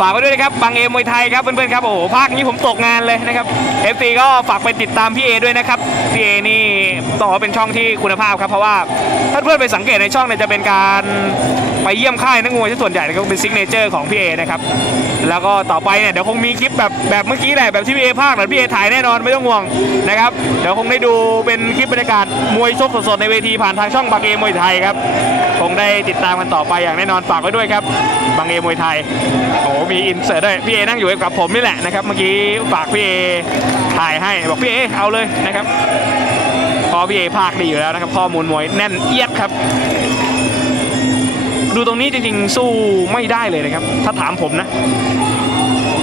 ฝากไว้ด้วยนะครับบางเอมวยไทยครับเพื่อนๆครับโอ้โหภาคนี้ผมตกงานเลยนะครับ FC ก็ฝากไปติดตามพี่เอด้วยนะครับพี่เอนี่ต้อเป็นช่องที่คุณภาพครับเพราะว่าถ้าเพื่อนไปสังเกตในช่องเนี่ยจะเป็นการไปเยี่ยมค่ายนักมวยที่ส่วนใหญ่ก็เป็นซิกเนเจอร์ของพี่เอนะครับแล้วก็ต่อไปเนี่ยเดี๋ยวคงมีคลิปแบบแบบเมื่อกี้แหละแบบที่พี่เอภาคแต่พี่เอถ่ายแน่นอนไม่ต้องห่วงนะครับเดี๋ยวคงได้ดูเป็นคลิปบรรยากาศมวยชกสดๆในเวทีผ่านทางช่องบางเอมวยไทยครับคงได้ติดตามกันต่อไปอย่างแน่นอนฝากไว้ด้วยครับบางเอมวยไทยโอ้มีอินเสิร์ตด้วยพี่เอนั่งอยู่กับผมนี่แหละนะครับเมื่อกี้ฝากพี่เอถ่ายให้บอกพี่เอเอาเลยนะครับพอพี่เอภาคดีอยู่แล้วนะครับข้อมูลมวยแน่นเอียดครับ ดูตรงนี้จริงๆสู้ไม่ได้เลยนะครับ ถ้าถามผมนะ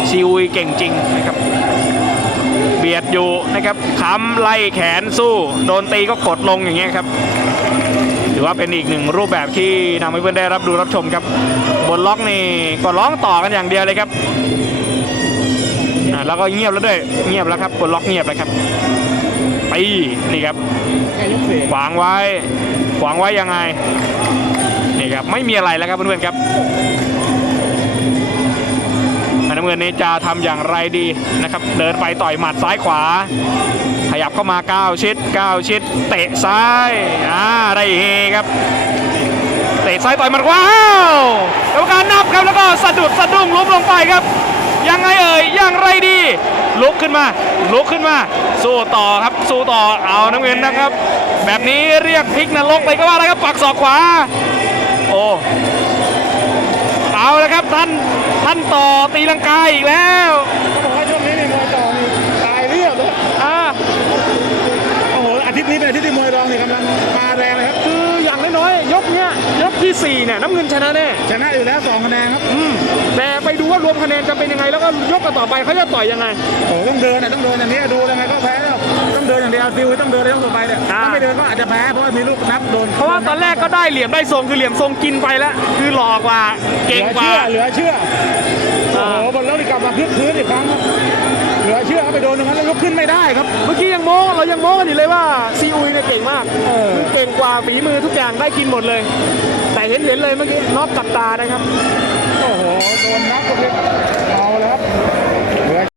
ซีอุยเก่งจริงนะครับเบียดอยู่นะครับค้ำไล่แขนสู้ โดนตีก็กดลงอย่างเงี้ยครับ ถือว่าเป็นอีกหนึ่งรูปแบบที่นำให้เพื่อนได้รับดูรับชมครับ บนล็อกนี่ก็ร้องต่อกันอย่างเดียวเลยครับแล้วก็เงียบแล้วด้วยเงียบแล้วครับบนล็อกเงียบเลยครับไปนี่ครับขวางไว้ขวางไว้ยังไงนี่ครับไม่มีอะไรแล้วครับเพื่อนๆครับน้ำเงินนี้จะทำอย่างไรดีนะครับ เดินไปต่อยหมัดซ้ายขวา ขยับเข้ามา9ชิด9ชิด เตะซ้ายอ่าได้เฮครับ เตะซ้ายต่อยมัดว้าวกรรมการนับครับแล้วก็สะดุดสะดุ้งล้มลงไปครับ ยังไงเอ่ยยังไรดี ลุกขึ้นมา ลุกขึ้นมา สู้ต่อครับสู้ต่อเอาน้ำเงินนะครับ แบบนี้เรียกพลิกนรกไปก็ว่าได้ครับปักศอกขวา โอ้เอาแล้วครับท่านท่านต่อตีลังกาอีกแล้ว อาทิตย์ที่มวยรองนี่กำลังมาแรงเลยครับ คืออย่างน้อยๆยกเนี้ยยกที่4เนี่ยน้ำเงินชนะแน่ชนะอยู่แล้วสองคะแนนครับ อืมแต่ไปดูว่ารวมคะแนนจะเป็นยังไงแล้วก็ยกกันต่อไปเขาจะต่อยยังไงโอ้โหต้องเดินน่ะต้องเดินอย่างนี้ดูยังไงก็แพ้แล้วต้องเดินอย่างเดียวซิลต้องเดินเลยต้องต่อไปเนี่ยอ่าถ้าไม่เดินก็อาจจะแพ้เพราะว่ามีลูกนับโดนเพราะว่าตอนแรกก็ได้เหลี่ยมได้ทรงคือเหลี่ยมทรงกินไปแล้ว คือหล่อกว่าเหลืเก่งอกว่าเชื่อเหลือเชื่อโอ้อ่าโหบนแล้วนี่กลับมาพลิกพื้นอีกครั้ง ครับเหลือเชื่อครับไปโดนตรงนั้นแล้วลุกขึ้นไม่ได้ครับ เมื่อกี้ยังโม้เรายังโม้กันอยู่เลยว่าซีอุยเนี่ยเก่งมากเออเก่งกว่าฝีมือทุกอย่างได้กินหมดเลย แต่เห็นเห็นเลยเมื่อกี้น็อกกับตานะครับ โอ้โห โดนนับก็เลยเอาแล้วครับ